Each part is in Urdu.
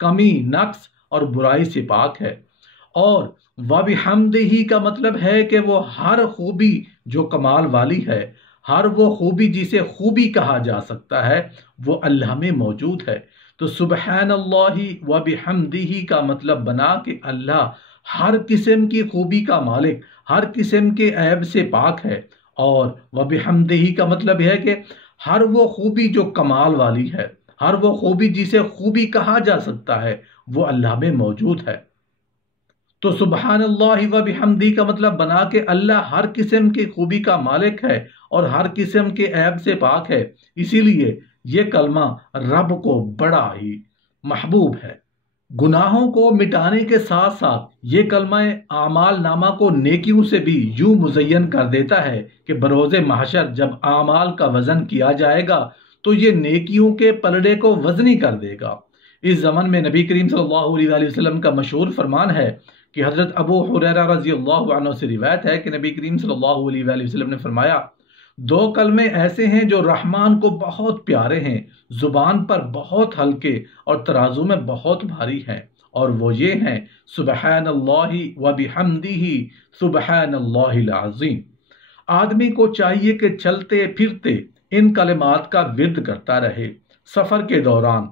کمی، نقص اور برائی سے پاک ہے۔ اور وَبِحَمْدِهِ کا مطلب ہے کہ وہ ہر خوبی جو کمال والی ہے، ہر وہ خوبی جسے خوبی کہا جا سکتا ہے، وہ اللہ میں موجود ہے۔ تو سبحان اللہ و بحمدہ کا مطلب بنا کہ اللہ ہر قسم کی خوبی کا مالک، ہر قسم کے عیب سے پاک ہے، اور و بحمدہ کا مطلب ہے کہ ہر وہ خوبی جو کمال والی ہے، ہر وہ خوبی جسے خوبی کہا جا سکتا ہے، وہ اللہ میں موجود ہے۔ تو سبحان اللہ و بحمدہ کا مطلب بنا کہ اللہ ہر قسم کی خوبی کا مالک ہے اور ہر قسم کے عیب سے پاک ہے، اسی لیے یہ کلمہ رب کو بڑا ہی محبوب ہے۔ گناہوں کو مٹانے کے ساتھ ساتھ یہ کلمہ اعمال نامہ کو نیکیوں سے بھی یوں مزین کر دیتا ہے کہ بروز محشر جب اعمال کا وزن کیا جائے گا تو یہ نیکیوں کے پلڑے کو وزنی کر دے گا۔ اس زمن میں نبی کریم صلی اللہ علیہ وآلہ وسلم کا مشہور فرمان ہے کہ حضرت ابو حریرہ رضی اللہ عنہ سے روایت ہے کہ نبی کریم صلی اللہ علیہ وآلہ وسلم نے فرمایا، دو کلمے ایسے ہیں جو رحمان کو بہت پیارے ہیں، زبان پر بہت ہلکے اور ترازو میں بہت بھاری ہیں، اور وہ یہ ہیں سبحان اللہ و بحمدہ سبحان اللہ العظیم۔ آدمی کو چاہیے کہ چلتے پھرتے ان کلمات کا ورد کرتا رہے۔ سفر کے دوران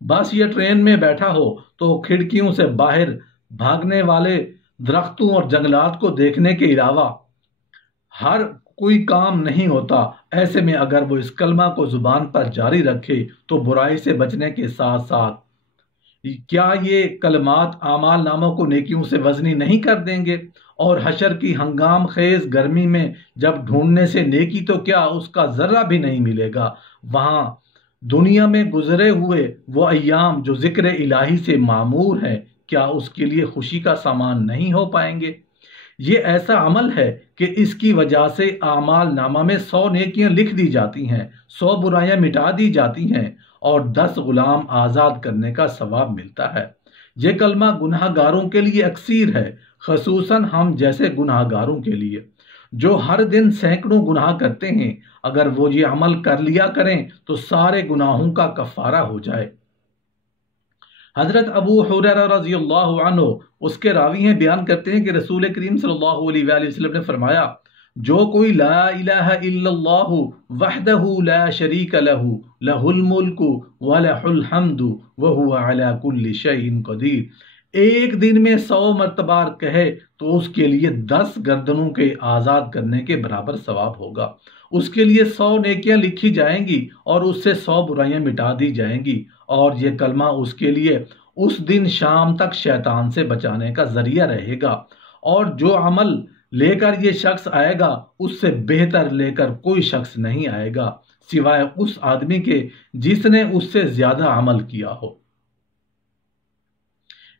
بس یا ٹرین میں بیٹھا ہو تو کھڑکیوں سے باہر بھاگنے والے درختوں اور جنگلات کو دیکھنے کے علاوہ ہر کوئی کام نہیں ہوتا، ایسے میں اگر وہ اس کلمہ کو زبان پر جاری رکھے تو برائی سے بچنے کے ساتھ ساتھ کیا یہ کلمات اعمال ناموں کو نیکیوں سے وزنی نہیں کر دیں گے؟ اور حشر کی ہنگام خیز گرمی میں جب ڈھونڈنے سے نیکی تو کیا اس کا ذرہ بھی نہیں ملے گا، وہاں دنیا میں گزرے ہوئے وہ ایام جو ذکر الہی سے معمور ہیں، کیا اس کے لیے خوشی کا سامان نہیں ہو پائیں گے؟ یہ ایسا عمل ہے کہ اس کی وجہ سے اعمال نامہ میں 100 نیکیاں لکھ دی جاتی ہیں، 100 برائیاں مٹا دی جاتی ہیں، اور 10 غلام آزاد کرنے کا ثواب ملتا ہے۔ یہ کلمہ گناہ گاروں کے لیے اکسیر ہے، خصوصاً ہم جیسے گناہ گاروں کے لیے جو ہر دن سینکڑوں گناہ کرتے ہیں۔ اگر وہ یہ عمل کر لیا کریں تو سارے گناہوں کا کفارہ ہو جائے۔ حضرت ابو حریرہ رضی اللہ عنہ اس کے راوی ہیں، بیان کرتے ہیں کہ رسول کریم صلی اللہ علیہ وآلہ وسلم نے فرمایا، جو کوئی لا الہ الا اللہ وحدہ لا شریک لہ لہ الملک ولہ الحمد وہو علی کل شیء قدیر، ایک دن میں 100 مرتبہ کہے تو اس کے لیے 10 گردنوں کے آزاد کرنے کے برابر ثواب ہوگا۔ اس کے لیے 100 نیکیاں لکھی جائیں گی اور اس سے 100 برائیاں مٹا دی جائیں گی، اور یہ کلمہ اس کے لیے اس دن شام تک شیطان سے بچانے کا ذریعہ رہے گا، اور جو عمل لے کر یہ شخص آئے گا اس سے بہتر لے کر کوئی شخص نہیں آئے گا سوائے اس آدمی کے جس نے اس سے زیادہ عمل کیا ہو۔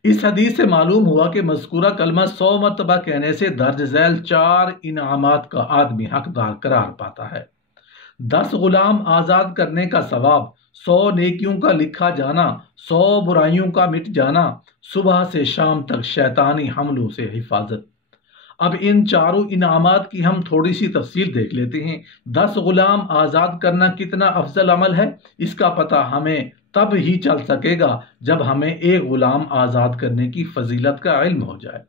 اس حدیث سے معلوم ہوا کہ مذکورہ کلمہ 100 مرتبہ کہنے سے درج ذیل 4 انعامات کا آدمی حقدار قرار پاتا ہے۔ 10 غلام آزاد کرنے کا ثواب، 100 نیکیوں کا لکھا جانا، 100 برائیوں کا مٹ جانا، صبح سے شام تک شیطانی حملوں سے حفاظت۔ اب ان چاروں انعامات کی ہم تھوڑی سی تفصیل دیکھ لیتے ہیں۔ 10 غلام آزاد کرنا کتنا افضل عمل ہے، اس کا پتہ ہمیں تب ہی چل سکے گا جب ہمیں ایک غلام آزاد کرنے کی فضیلت کا علم ہو جائے۔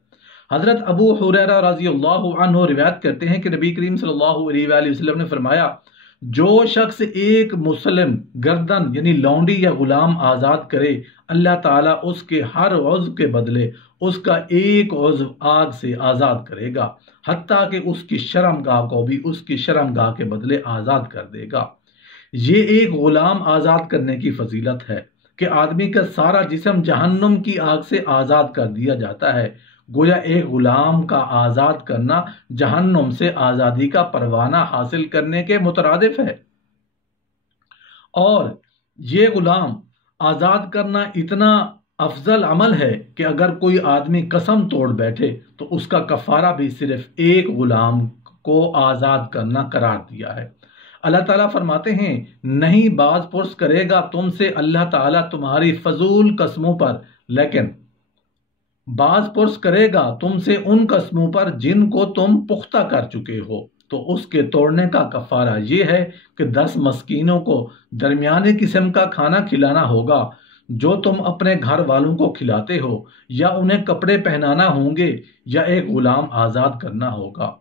حضرت ابو حریرہ رضی اللہ عنہ روایت کرتے ہیں کہ نبی کریم صلی اللہ علیہ وآلہ وسلم نے فرمایا، جو شخص ایک مسلم گردن یعنی لونڈی یا غلام آزاد کرے، اللہ تعالیٰ اس کے ہر عضو کے بدلے اس کا ایک عضو آگ سے آزاد کرے گا، حتیٰ کہ اس کی شرمگاہ کو بھی اس کی شرمگاہ کے بدلے آزاد کر دے گا۔ یہ ایک غلام آزاد کرنے کی فضیلت ہے کہ آدمی کا سارا جسم جہنم کی آگ سے آزاد کر دیا جاتا ہے، گویا ایک غلام کا آزاد کرنا جہنم سے آزادی کا پروانہ حاصل کرنے کے مترادف ہے۔ اور یہ غلام آزاد کرنا اتنا افضل عمل ہے کہ اگر کوئی آدمی قسم توڑ بیٹھے تو اس کا کفارہ بھی صرف ایک غلام کو آزاد کرنا قرار دیا ہے۔ اللہ تعالیٰ فرماتے ہیں، نہیں باز پرس کرے گا تم سے اللہ تعالیٰ تمہاری فضول قسموں پر، لیکن باز پرس کرے گا تم سے ان قسموں پر جن کو تم پختہ کر چکے ہو، تو اس کے توڑنے کا کفارہ یہ ہے کہ 10 مسکینوں کو درمیانے قسم کا کھانا کھلانا ہوگا۔ جو تم اپنے گھر والوں کو کھلاتے ہو، یا انہیں کپڑے پہنانا ہوں گے، یا ایک غلام آزاد کرنا ہوگا۔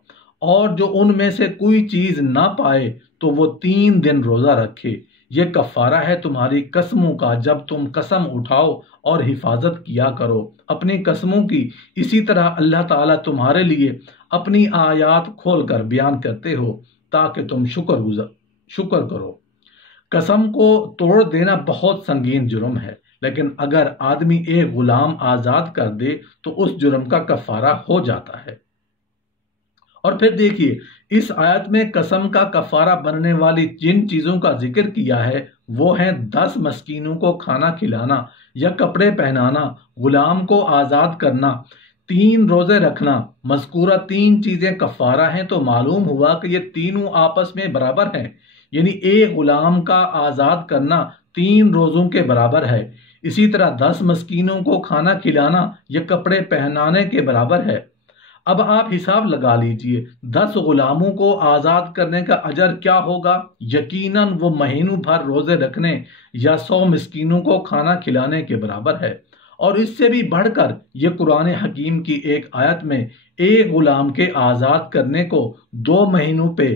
اور جو ان میں سے کوئی چیز نہ پائے تو وہ 3 دن روزہ رکھے۔ یہ کفارہ ہے تمہاری قسموں کا جب تم قسم اٹھاؤ اور حفاظت کیا کرو اپنی قسموں کی۔ اسی طرح اللہ تعالیٰ تمہارے لیے اپنی آیات کھول کر بیان کرتے ہو تاکہ تم شکر کرو۔ قسم کو توڑ دینا بہت سنگین جرم ہے، لیکن اگر آدمی ایک غلام آزاد کر دے تو اس جرم کا کفارہ ہو جاتا ہے۔ اور پھر دیکھیے اس آیت میں قسم کا کفارہ بننے والی جن چیزوں کا ذکر کیا ہے وہ ہیں 10 مسکینوں کو کھانا کھلانا یا کپڑے پہنانا، غلام کو آزاد کرنا، 3 روزے رکھنا۔ مذکورہ 3 چیزیں کفارہ ہیں تو معلوم ہوا کہ یہ تینوں آپس میں برابر ہیں، یعنی ایک غلام کا آزاد کرنا 3 روزوں کے برابر ہے، اسی طرح 10 مسکینوں کو کھانا کھلانا یا کپڑے پہنانے کے برابر ہے۔ اب آپ حساب لگا لیجئے 10 غلاموں کو آزاد کرنے کا اجر کیا ہوگا؟ یقیناً وہ مہینوں بھر روزے رکھنے یا 100 مسکینوں کو کھانا کھلانے کے برابر ہے۔ اور اس سے بھی بڑھ کر یہ قرآن حکیم کی ایک آیت میں ایک غلام کے آزاد کرنے کو 2 مہینوں پہ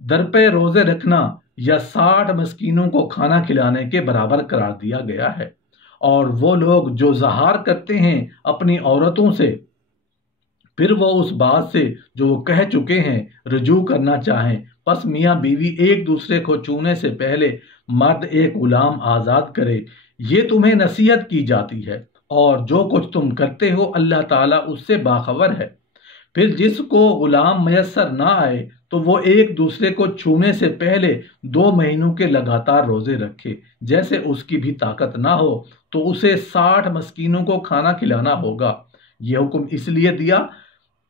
درپے روزے رکھنا یا 60 مسکینوں کو کھانا کھلانے کے برابر قرار دیا گیا ہے۔ اور وہ لوگ جو زہار کرتے ہیں اپنی عورتوں سے، پھر وہ اس بات سے جو وہ کہہ چکے ہیں رجوع کرنا چاہیں، پس میاں بیوی ایک دوسرے کو چھونے سے پہلے مرد ایک غلام آزاد کرے، یہ تمہیں نصیحت کی جاتی ہے، اور جو کچھ تم کرتے ہو اللہ تعالیٰ اس سے باخبر ہے۔ پھر جس کو غلام میسر نہ آئے تو وہ ایک دوسرے کو چھونے سے پہلے 2 مہینوں کے لگاتار روزے رکھے، جیسے اس کی بھی طاقت نہ ہو تو اسے 60 مسکینوں کو کھانا کھلانا ہوگا۔ یہ حکم اس لیے دیا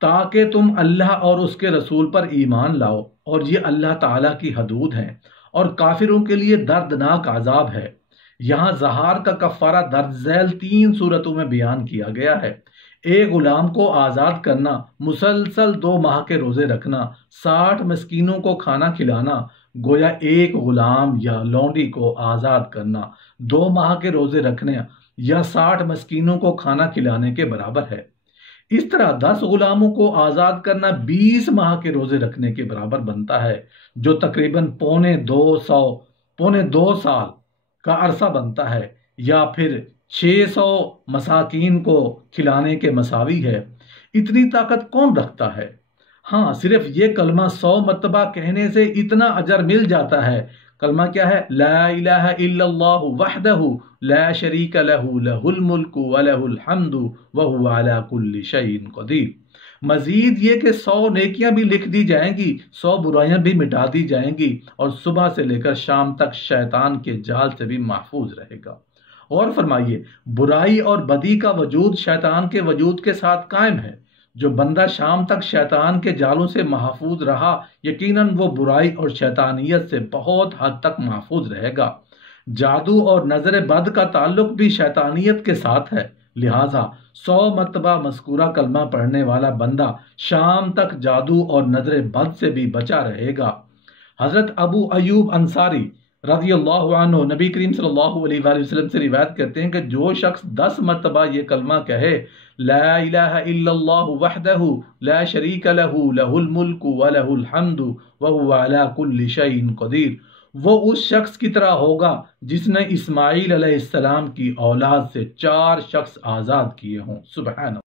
تاکہ تم اللہ اور اس کے رسول پر ایمان لاؤ، اور یہ اللہ تعالیٰ کی حدود ہیں، اور کافروں کے لیے دردناک عذاب ہے۔ یہاں زہار کا کفارہ درج ذیل 3 صورتوں میں بیان کیا گیا ہے۔ ایک غلام کو آزاد کرنا، مسلسل 2 ماہ کے روزے رکھنا، 60 مسکینوں کو کھانا کھلانا، گویا ایک غلام یا لونڈی کو آزاد کرنا 2 ماہ کے روزے رکھنے یا 60 مسکینوں کو کھانا کھلانے کے برابر ہے۔ اس طرح 10 غلاموں کو آزاد کرنا 20 ماہ کے روزے رکھنے کے برابر بنتا ہے، جو تقریباً پونے 2 سال کا عرصہ بنتا ہے، یا پھر 600 مساکین کو کھلانے کے مساوی ہے۔ اتنی طاقت کون رکھتا ہے؟ ہاں، صرف یہ کلمہ 100 مرتبہ کہنے سے اتنا اجر مل جاتا ہے۔ کلمہ کیا ہے؟ لا الہ الا اللہ وحدہ لا شریک لہ لہ الملک ولہ الحمد وہو علی کل شیء قدیر۔ مزید یہ کہ 100 نیکیاں بھی لکھ دی جائیں گی، 100 برائیاں بھی مٹا دی جائیں گی، اور صبح سے لے کر شام تک شیطان کے جال سے بھی محفوظ رہے گا۔ اور فرمائیے، برائی اور بدی کا وجود شیطان کے وجود کے ساتھ قائم ہے۔ جو بندہ شام تک شیطان کے جالوں سے محفوظ رہا، یقیناً وہ برائی اور شیطانیت سے بہت حد تک محفوظ رہے گا۔ جادو اور نظر بد کا تعلق بھی شیطانیت کے ساتھ ہے، لہٰذا 100 مرتبہ مذکورہ کلمہ پڑھنے والا بندہ شام تک جادو اور نظر بد سے بھی بچا رہے گا۔ حضرت ابو ایوب انصاری رضی اللہ عنہ نبی کریم صلی اللہ علیہ وآلہ وسلم سے روایت کرتے ہیں کہ جو شخص 10 مرتبہ یہ کلمہ کہے، لا الہ الا اللہ وحدہ لا شریک لہ لہ الملک ولہ الحمد وہو علی کل شیء قدیر، وہ اس شخص کی طرح ہوگا جس نے اسماعیل علیہ السلام کی اولاد سے 4 شخص آزاد کیے ہوں۔ سبحان اللہ۔